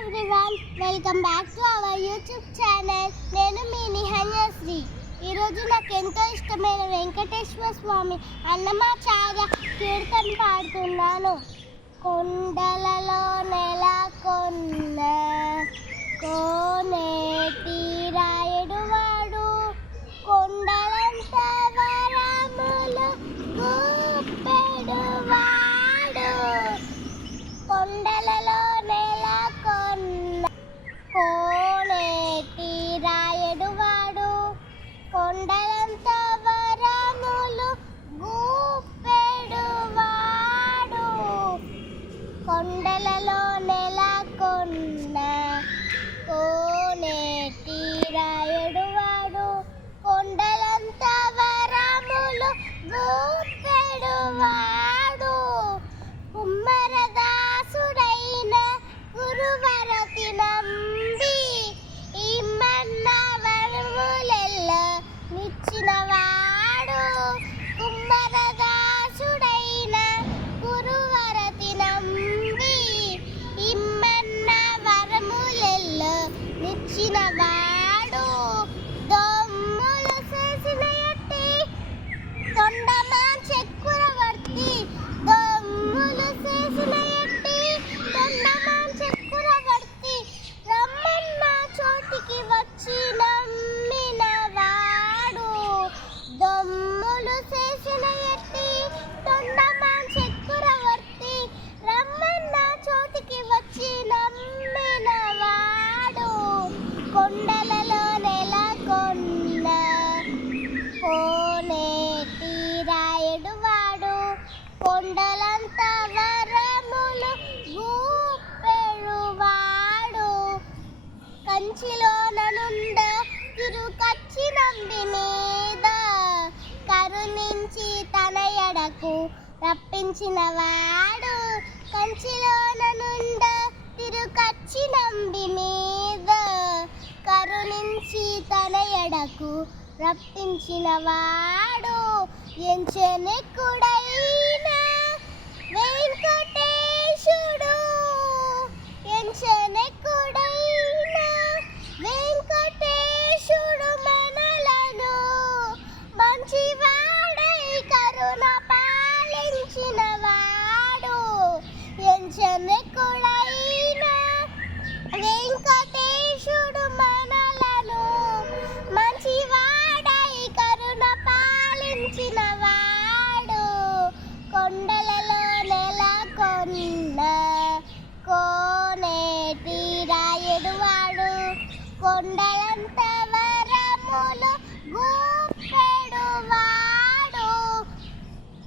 Everyone, welcome back to our YouTube channel. నేను మీ నిహన్యశ్రీ. ఈరోజు నాకు ఎంతో ఇష్టమైన వెంకటేశ్వర స్వామి అన్నమాచార్య కీర్తన పాడుతున్నాను. కొండలలో నెలకొన్న కోనేటి రాయుడు వాడు, కొండలంత వరములు గూపెడు వాడు. కొండలలో నెలకొన్న కోనేటి రాయుడు వాడు, కొండలంత వరములు గూపెడు వాడు. కొండలలో నెలకొన్న కోనేటి రాయుడు వాడు, కొండలంత వరములు గూపెడు వాడు. కుమ్మరదాసుడైన గురువరతి నంబి, ఇమ్మన్న వరములెల్ల నిచ్చిన వాడు. కుమ్మరదాసుడైన గురువరతి నంబి, ఇమ్మన్న వరములెల్ల నిచ్చిన వాడు. దొమ్ములు చేసిన ఎట్టి తొండమా చక్కురవర్తి, దొమ్ములు చేసిన ఎట్టి తొండమా చక్కురవర్తి, రమ్మన్న చోటికి వచ్చి నమ్మిన వాడు. దొమ్ములు చేసిన ఎట్టి తొండమా చక్కురవర్తి, రమ్మన్న చోటికి వచ్చి నమ్మిన వాడు. కొండలలో నెలకొన్న కోనేటి రాయుడు వాడు, కొండలంత వరములు గూపెడు వాడు. కంచిలోననుండ తిరుకచ్చి నంబి మీద, కరుణించి తన ఎడకు రప్పించిన వాడు. కంచిలోననుండ తిరుకచ్చి నంబి మీద, కరుణించి తన ఎడకు రప్పించిన వాడు. ఎంచెనెక్కుడైన వెంకటేశుడు, ఎంచెనెక్కుడైన వెంకటేశుడు మనలను మంచివాడై కరుణ పాలించిన వాడు. ఎంచెనెక్కుడైన వెంకటేశుడు మనలను మంచివాడై కరుణ పాలించిన వాడు. కొండలలో నెలకొన్న కోనేటి రాయుడు వాడు, కొండలంత వరములు గూపెడు వాడు.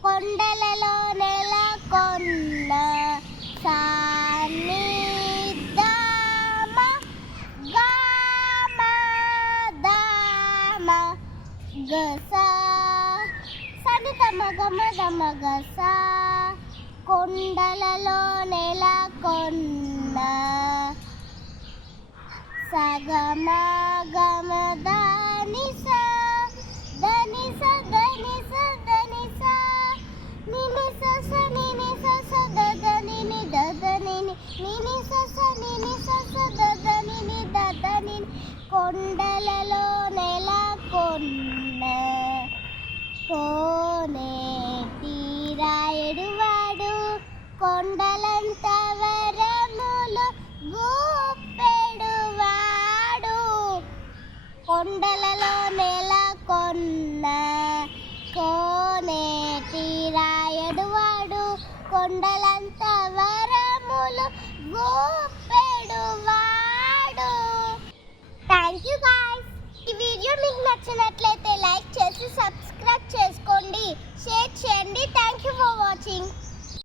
కొండలలో నెలకొన్న సానిధామ గామ దామ గస సనితమ గమ గమ గస. కొండలలో నెలకొన్న సగమ గమ దానిస ధనిస ధనిస ధనిస నినిస స నినిస స దద నిని దద నిని నినిస స నినిస స దద నిని దద నిని. కొండలలో నెలకొన్న కోనేటి రాయుడు వాడు, కొండలంత వరములు గూపెడు వాడు. కొండలలో నెలకొన్న కోనేటి రాయుడు వాడు, కొండలంత వరములు గూపెడు వాడు. Thank you guys. ఈ వీడియో మీకు నచ్చినట్లయితే లైక్ చేసి సబ్స్క్రైబ్ చేసుకోండి, షేర్ చేయండి. Thank you for watching.